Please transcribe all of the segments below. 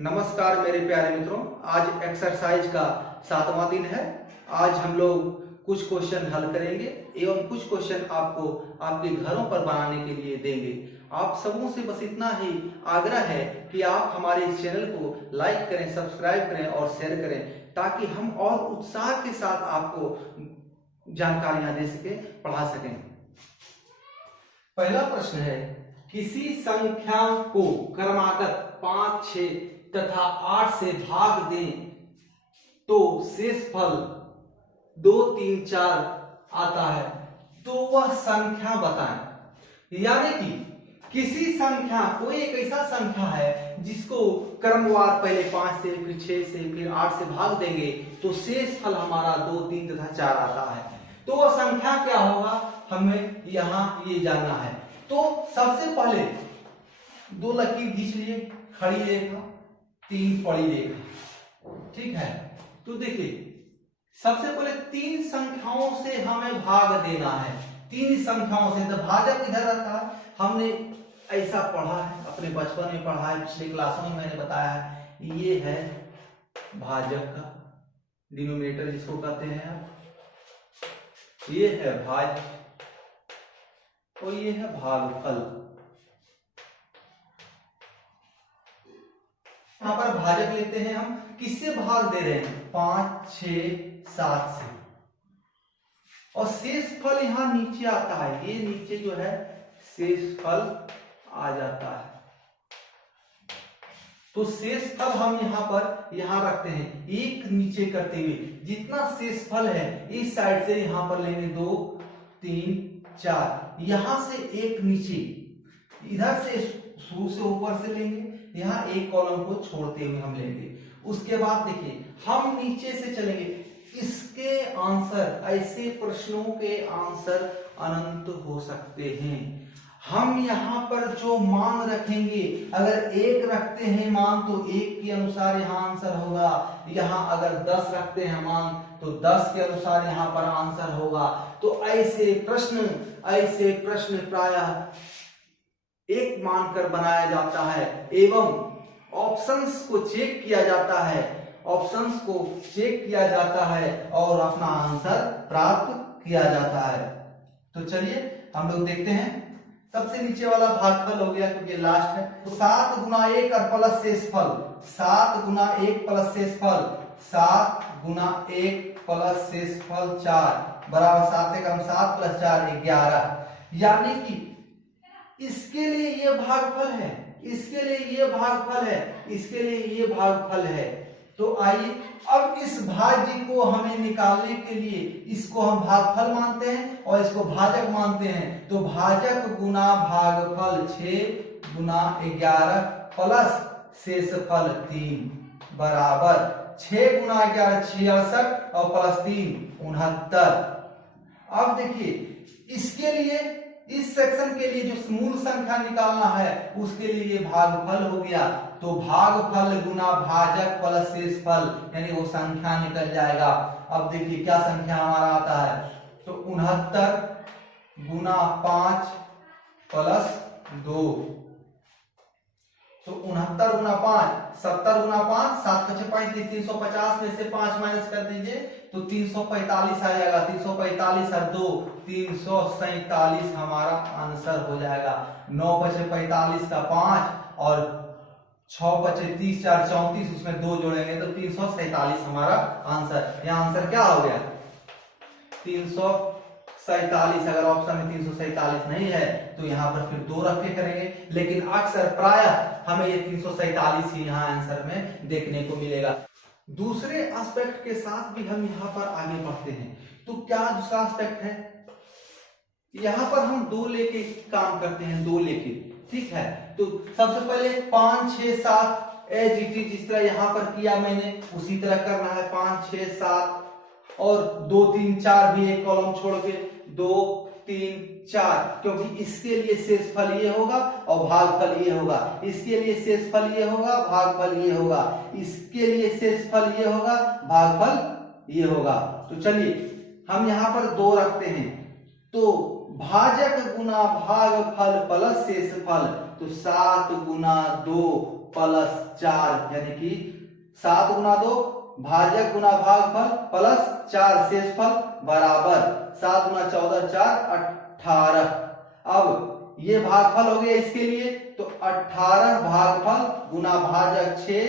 नमस्कार मेरे प्यारे मित्रों, आज एक्सरसाइज का 7वां दिन है। आज हम लोग कुछ क्वेश्चन हल करेंगे एवं कुछ क्वेश्चन आपको आपके घरों पर बनाने के लिए देंगे। आप सबों से बस इतना ही आग्रह है कि आप हमारे इस चैनल को लाइक करें, सब्सक्राइब करें और शेयर करें, ताकि हम और उत्साह के साथ आपको जानकारियां दे सके, पढ़ा सकें। पहला प्रश्न है, किसी संख्या को क्रमागत 5, 6 तथा 8 से भाग दें तो शेष फल 2, 3, 4 आता है, तो वह संख्या बताएं। यानी कि किसी संख्या, कोई एक ऐसा संख्या है जिसको क्रमवार पहले 5 से, फिर 6 से, फिर 8 से भाग देंगे तो शेष फल हमारा 2, 3 तथा 4 आता है। तो वह संख्या क्या होगा, हमें यहां ये जानना है। तो सबसे पहले 2 लकीर खींच लिए, खड़ी रेखा, 3 पड़ी रेखा, ठीक है। तो देखिए सबसे पहले 3 संख्याओं से हमें भाग देना है। 3 संख्याओं से, तो भाजक इधर रहता है, हमने ऐसा पढ़ा है, अपने बचपन में पढ़ा है, पिछले क्लासों में मैंने बताया है। ये है भाजक का डिनोमिनेटर जिसको कहते हैं आप, ये है भाज्य और ये है भागफल। यहां पर भाजक लेते हैं हम, किससे भाग दे रहे हैं, 5, 6, 7 से, और शेष फल यहां नीचे आता है। ये नीचे जो है शेष फल आ जाता है। तो शेष फल हम यहां रखते हैं, एक नीचे करते हुए जितना शेष फल है इस साइड से यहां पर लेंगे 2, 3, 4, यहां से एक नीचे, इधर से शुरू से ऊपर से लेंगे, यहाँ एक कॉलम को छोड़ते हुए हम लेंगे। उसके बाद देखिए हम नीचे से चलेंगे। इसके आंसर, ऐसे प्रश्नों के आंसर अनंत हो सकते हैं। हम यहाँ पर जो मान रखेंगे, अगर 1 रखते हैं मान तो 1 के अनुसार यहाँ आंसर होगा। यहाँ अगर 10 रखते हैं मान तो 10 के अनुसार यहाँ पर आंसर होगा। तो ऐसे प्रश्न प्रायः एक मानकर बनाया जाता है एवं ऑप्शंस को चेक किया जाता है, और अपना आंसर प्राप्त किया जाता है। तो चलिए हम लोग देखते हैं। सबसे नीचे वाला भागफल हो गया क्योंकि लास्ट है। तो 7 गुना 1 और प्लस शेषफल, 7 गुना 1 प्लस शेषफल, 7 गुना 1 प्लस शेषफल 4 बराबर 7 एकम 7 प्लस 4 11। यानी कि इसके लिए ये भागफल है, इसके लिए ये भागफल है, इसके लिए ये भागफल है। तो आइए अब इस भाज्य को हमें निकालने के लिए इसको हम भागफल मानते हैं और इसको भाजक मानते हैं। तो भाजक गुना भागफल 6 गुना 11 प्लस शेषफल 3 बराबर 6 गुना 11 66 और प्लस 3 69। अब देखिए इसके लिए, इस सेक्शन के लिए जो मूल संख्या निकालना है उसके लिए ये भागफल हो गया। तो भागफल गुना भाजक प्लस शेषफल, यानी वो संख्या निकल जाएगा। अब देखिए क्या संख्या हमारा आता है, तो 69 गुना 5 प्लस 2, तो 69 गुना 5 70 गुना 5 7 5 35 350 में से 5 माइनस कर दीजिए तो 345 आ जाएगा। 345 और 2 347 हमारा आंसर हो जाएगा। 9 बचे 45 का 5 और 6 बचे 30 4 34, उसमें 2 जोड़ेंगे तो 347 हमारा आंसर। यहाँ आंसर क्या हो गया, 347। अगर ऑप्शन में 347 नहीं है तो यहाँ पर फिर 2 रख के करेंगे, लेकिन अक्सर प्रायः हमें ये 347 ही यहाँ आंसर में देखने को मिलेगा। दूसरे एस्पेक्ट के साथ भी हम यहाँ पर आगे बढ़ते हैं। तो क्या दूसरा एस्पेक्ट है, यहाँ पर हम 2 लेके काम करते हैं, 2 लेके, ठीक है। तो सबसे पहले 5, 6, 7 एज इट इज, जिस तरह यहाँ पर किया मैंने उसी तरह करना है। 5, 6, 7 और 2, 3, 4 भी एक कॉलम छोड़ के 2, 3, 4, क्योंकि इसके लिए शेषफल ये होगा और भागफल ये होगा। इसके लिए शेषफल ये होगा, भागफल ये होगा। इसके लिए शेषफल ये होगा, भागफल ये होगा। तो चलिए हम यहाँ पर 2 रखते हैं। तो भाजक गुना भागफल प्लस शेषफल, तो 7 गुना 2 प्लस 4 यानी कि 7 गुना 2 भाजक गुना भागफल प्लस 4 शेषफल बराबर 7 गुना 14 4 18। अब ये भागफल हो गया इसके लिए, तो 18 भागफल गुना भाजक 6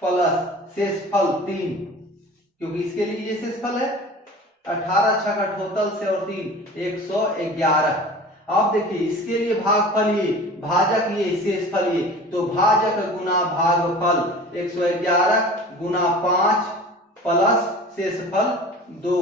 प्लस शेषफल 3, क्योंकि इसके लिए ये शेषफल है। 18 छका टोटल से और 3 111। अब देखिए इसके लिए भागफल ये, भाजक ये, शेषफल ये, तो भाजक गुना भागफल 111 गुना 5 प्लस शेषफल 2,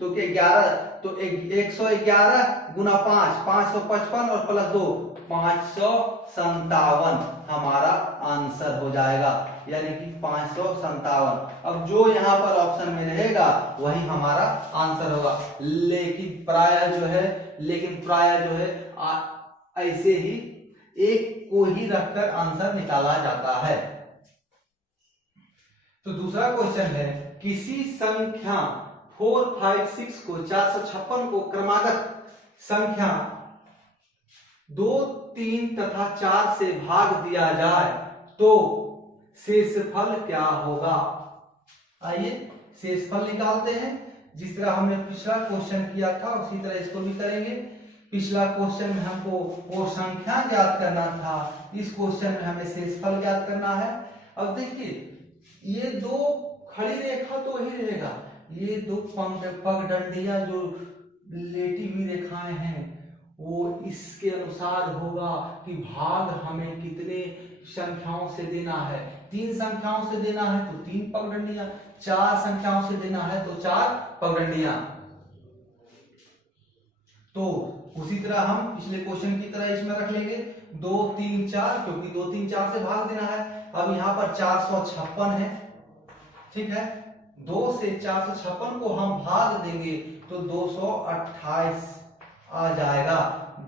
तो क्या 11, तो 111 गुना 5 555 और प्लस 2 557 हमारा आंसर हो जाएगा, यानी कि 557। अब जो यहाँ पर ऑप्शन में रहेगा वही हमारा आंसर होगा। लेकिन प्राय जो है ऐसे ही एक को ही रखकर आंसर निकाला जाता है। तो दूसरा क्वेश्चन है, किसी संख्या 456 को 456 को क्रमागत संख्या 2 3 तथा 4 से भाग दिया जाए तो शेषफल क्या होगा। आइए शेषफल निकालते हैं। जिस तरह हमने पिछला क्वेश्चन किया था उसी तरह इसको भी करेंगे। पिछला क्वेश्चन में हमको वो संख्या ज्ञात करना था, इस क्वेश्चन में हमें शेषफल ज्ञात करना है। अब देखिए ये दो खड़ी रेखा तो ही रहेगा, ये दो पगडंडियां जो लेटी हुई रेखाएं हैं वो इसके अनुसार होगा कि भाग हमें कितने संख्याओं से देना है। 3 संख्याओं से देना है तो 3 पगडंडियां, 4 संख्याओं से देना है तो 4 पगडंडियां। तो उसी तरह हम पिछले क्वेश्चन की तरह इसमें रख लेंगे 2 3 4, क्योंकि 2 3 4 से भाग देना है। अब यहाँ पर 456 है, ठीक है। 2 से 456 को हम भाग देंगे तो 228 आ जाएगा।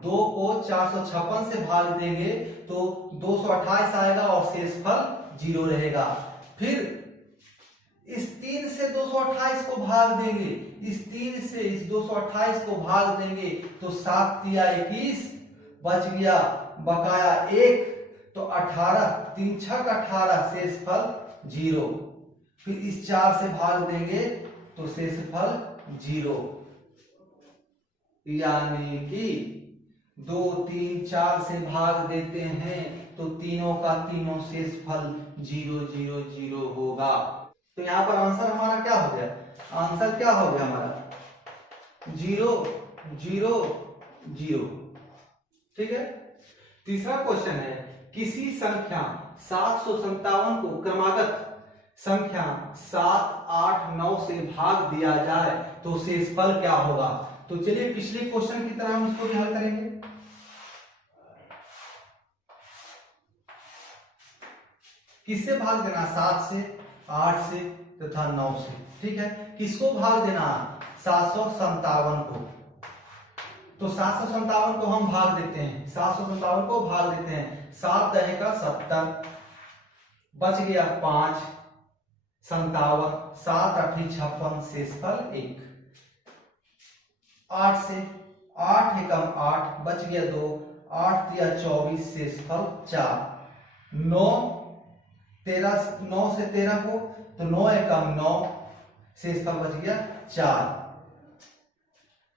2 को 456 से भाग देंगे तो 228 आएगा और शेषफल 0 रहेगा। फिर इस 3 से 228 को भाग देंगे, इस 3 से इस 228 को भाग देंगे तो 7 तिया 21 बच गया, बकाया 1 तो 18, 3 छक 18 शेषफल 0। फिर इस 4 से भाग देंगे तो शेषफल 0, यानी कि 2 3 4 से भाग देते हैं तो तीनों का तीनों शेषफल 0 0 0 होगा। तो यहाँ पर आंसर हमारा क्या हो गया, आंसर क्या हो गया हमारा 0 0 0, ठीक है। तीसरा क्वेश्चन है, किसी संख्या 757 को क्रमागत संख्या 7 8 9 से भाग दिया जाए तो शेषफल क्या होगा। तो चलिए पिछले क्वेश्चन की तरह हम इसको भी हल करेंगे। किससे भाग देना, 7 से 8 से तथा 9 से, ठीक है। किसको भाग देना, 757 को। तो 757 को हम भाग देते हैं, 757 को भाग देते हैं। 7 दहे का 70, बच गया 5 57, 7 8 56 शेषफल 1। 8 से 8 एकम 8 बच गया 2, 8 तिया 24 शेषफल 4। 9 से 13 को तो 9 एकम 9 शेषफल बच गया 4।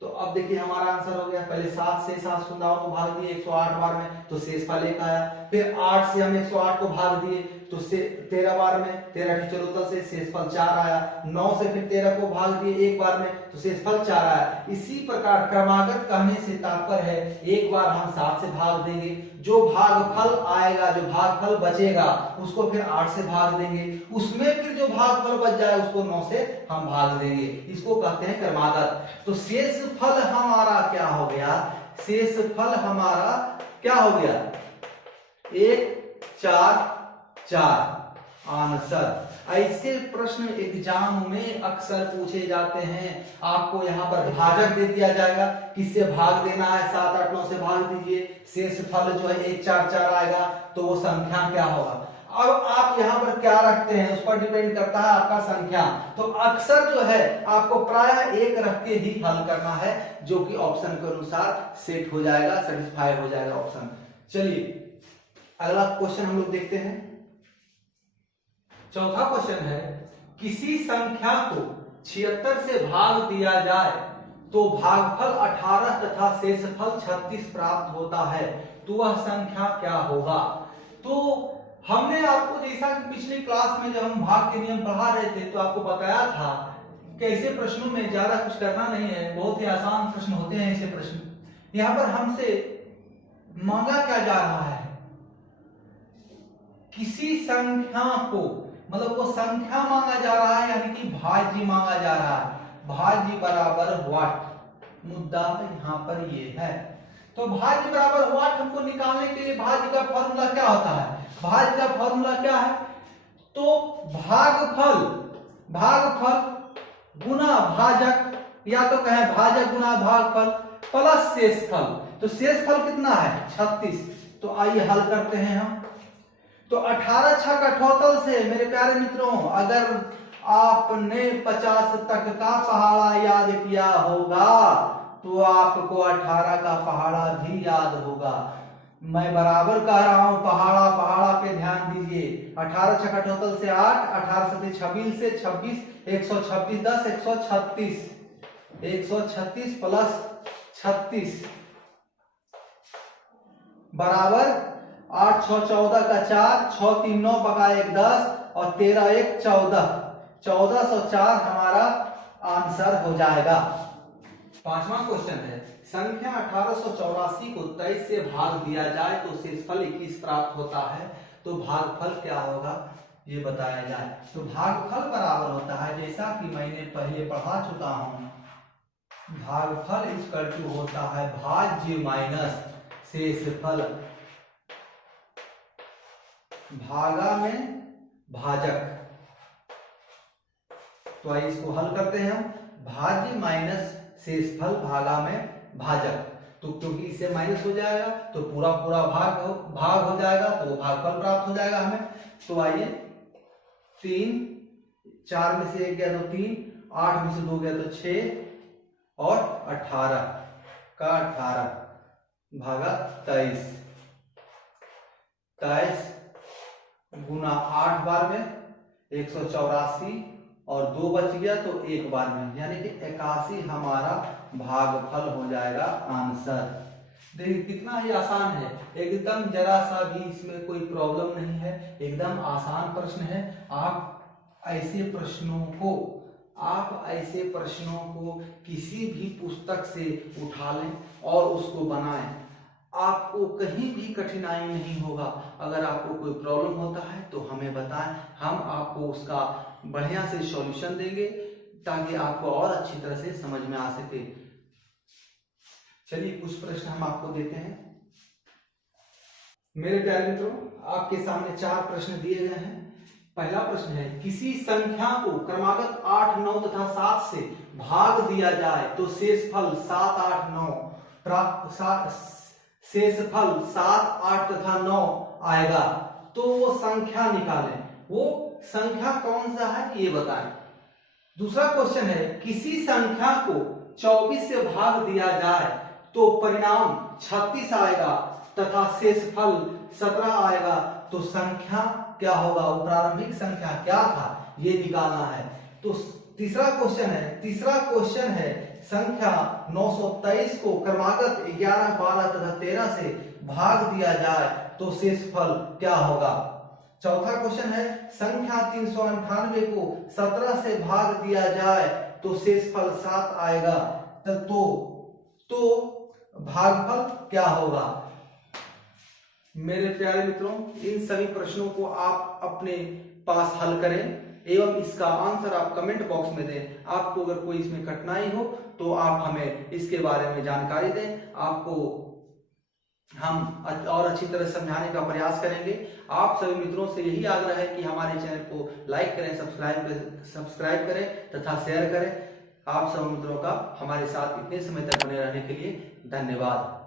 तो अब देखिए हमारा आंसर हो गया। पहले 7 से 757 को भाग दिए 108 बार में तो शेषफल 1 आया। फिर 8 से हम 108 को भाग दिए तो 13 बार में 13 की 74 से शेषफल 4 आया। 9 से फिर 13 को भाग दिए 1 बार में तो शेषफल 4 आया। इसी प्रकार क्रमागत कहने से तात्पर्य है एक बार हम 7 से भाग देंगे, जो भागफल आएगा, जो भागफल बचेगा उसको फिर 8 से भाग देंगे, उसमें फिर जो भागफल बच जाए उसको 9 से हम भाग देंगे। इसको कहते हैं क्रमागत। तो शेषफल हमारा क्या हो गया, शेषफल हमारा क्या हो गया 1 4 4 आंसर। ऐसे प्रश्न एग्जाम में अक्सर पूछे जाते हैं। आपको यहाँ पर भाजक दे दिया जाएगा, किससे भाग देना है, 7 8 9 से भाग दीजिए, शेषफल जो है 1 4 4 आएगा तो वो संख्या क्या होगा। अब आप यहाँ पर क्या रखते हैं उस पर डिपेंड करता है आपका संख्या। तो अक्सर जो है आपको प्रायः 1 रख के ही हल करना है, जो कि ऑप्शन के अनुसार सेट हो जाएगा, सेटिस्फाई हो जाएगा ऑप्शन। चलिए अगला क्वेश्चन हम लोग देखते हैं। चौथा क्वेश्चन है, किसी संख्या को 76 से भाग दिया जाए तो भागफल 18 तथा शेषफल 36 प्राप्त होता है, तो वह संख्या क्या होगा। तो हमने आपको जैसा कि पिछली क्लास में जब हम भाग के नियम पढ़ा रहे थे तो आपको बताया था कि ऐसे प्रश्नों में ज्यादा कुछ करना नहीं है, बहुत ही आसान प्रश्न होते हैं ऐसे प्रश्न। यहाँ पर हमसे मांगा क्या जा रहा है, किसी संख्या को, मतलब वो संख्या मांगा जा रहा है, यानी कि भाज्य मांगा जा रहा है। भाज्य बराबर व्हाट, मुद्दा यहाँ पर ये है। तो भाज्य बराबर व्हाट हमको निकालने के लिए भाज्य का फॉर्मूला क्या होता है, भाज्य का फॉर्मूला क्या है, तो भागफल गुना भाजक, या तो कहें भाजक गुना भागफल प्लस शेषफल। तो शेषफल कितना है 36। तो आइए हल करते हैं हम। तो 18 छक 78 से मेरे प्यारे मित्रों, अगर आपने 50 तक का पहाड़ा याद किया होगा तो आपको 18 का पहाड़ा भी याद होगा। मैं बराबर कह रहा हूं, पहाड़ा पे ध्यान दीजिए। 18 छक 78 से 8, 18 से 26 से 26, 126 10 136, 136 प्लस 36 बराबर 8 6 14 का 4, 6 3 9 पका 1 10 और 13 1 14, 1404 हमारा आंसर हो जाएगा। पांचवा क्वेश्चन है, संख्या 1884 को 23 से भाग दिया जाए तो शेषफल 21 प्राप्त होता है, तो भागफल क्या होगा ये बताया जाए। तो भागफल बराबर होता है, जैसा कि मैंने पहले पढ़ा चुका हूं, भागफल इक्वल टू होता है भाज्य माइनस शेषफल, भागा में भाजक। तो आइए इसको हल करते हैं हम, भाज्य माइनस शेषफल भागा में भाजक। तो क्योंकि इससे माइनस हो जाएगा तो पूरा भाग हो जाएगा, तो वो भागफल प्राप्त हो जाएगा हमें। तो आइए 3, 4 में से 1 गया तो 3, 8 में से 2 गया तो 6 और 18 का 18 भागा 23, 23 गुना 8 बार में 184 और 2 बच गया तो 1 बार में, यानी कि 81 हमारा भागफल हो जाएगा आंसर। देखिए कितना ही आसान है, एकदम जरा सा भी इसमें कोई प्रॉब्लम नहीं है, एकदम आसान प्रश्न है। आप ऐसे प्रश्नों को किसी भी पुस्तक से उठा लें और उसको बनाएं, आपको कहीं भी कठिनाई नहीं होगा। अगर आपको कोई प्रॉब्लम होता है तो हमें बताएं, हम आपको उसका बढ़िया से सॉल्यूशन देंगे ताकि आपको और अच्छी तरह से समझ में आ सके। चलिए कुछ प्रश्न हम आपको देते हैं। मेरे प्यारे मित्रों, आपके सामने 4 प्रश्न दिए गए हैं। पहला प्रश्न है, किसी संख्या को क्रमागत 8 9 तथा 7 से भाग दिया जाए तो शेषफल 7 8 9 शेषफल 7 8 तथा 9 आएगा, तो वो संख्या निकालें। वो संख्या कौन सा है ये बताएं। दूसरा क्वेश्चन है, किसी संख्या को 24 से भाग दिया जाए तो परिणाम 36 आएगा तथा शेषफल 17 आएगा, तो संख्या क्या होगा, वो प्रारंभिक संख्या क्या था ये निकालना है। तो तीसरा क्वेश्चन है संख्या 923 को क्रमागत 11 12 तथा 13 से भाग दिया जाए तो शेषफल क्या होगा। चौथा क्वेश्चन है, संख्या 398 को 17 से भाग दिया जाए तो शेषफल 7 आएगा, तो भागफल क्या होगा। मेरे प्यारे मित्रों, इन सभी प्रश्नों को आप अपने पास हल करें एवं इसका आंसर आप कमेंट बॉक्स में दें। आपको अगर कोई इसमें कठिनाई हो तो आप हमें इसके बारे में जानकारी दें, आपको हम और अच्छी तरह समझाने का प्रयास करेंगे। आप सभी मित्रों से यही आग्रह है कि हमारे चैनल को लाइक करें, सब्सक्राइब करें तथा शेयर करें। आप सभी मित्रों का हमारे साथ इतने समय तक बने रहने के लिए धन्यवाद।